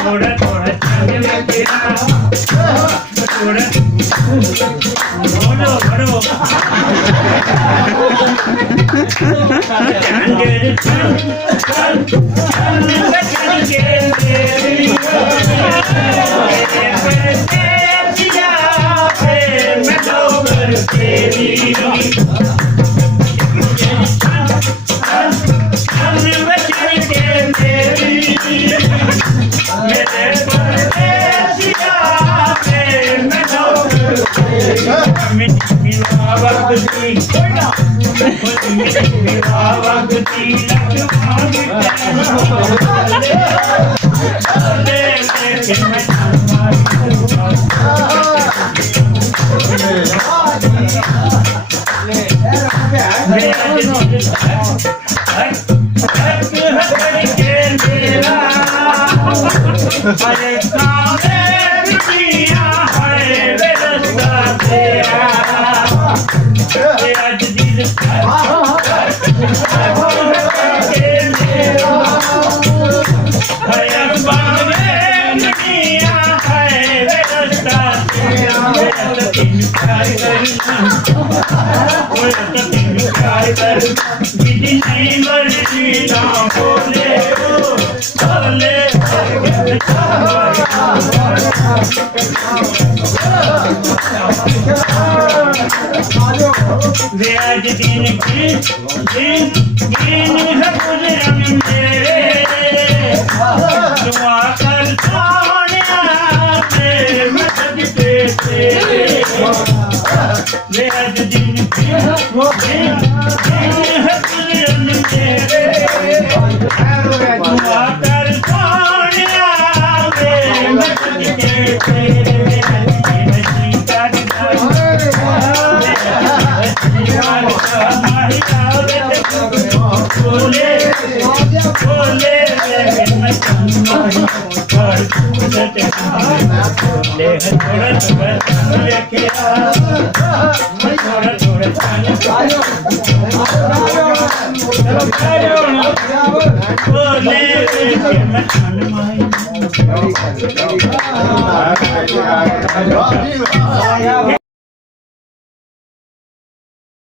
थोड़ा थोड़ा चलने तेरा थोड़ा बोलो बड़ो अंगेर चल चल चल चल के तेरी मैं डोगर तेरी आज दिन की दिन दिन है गुजरन मेरे दुआ कर सोनिया तेरे मदद पे तेरे आज दिन की दिन है गुजरन मेरे दुआ कर सोनिया तेरे मदद पे तेरे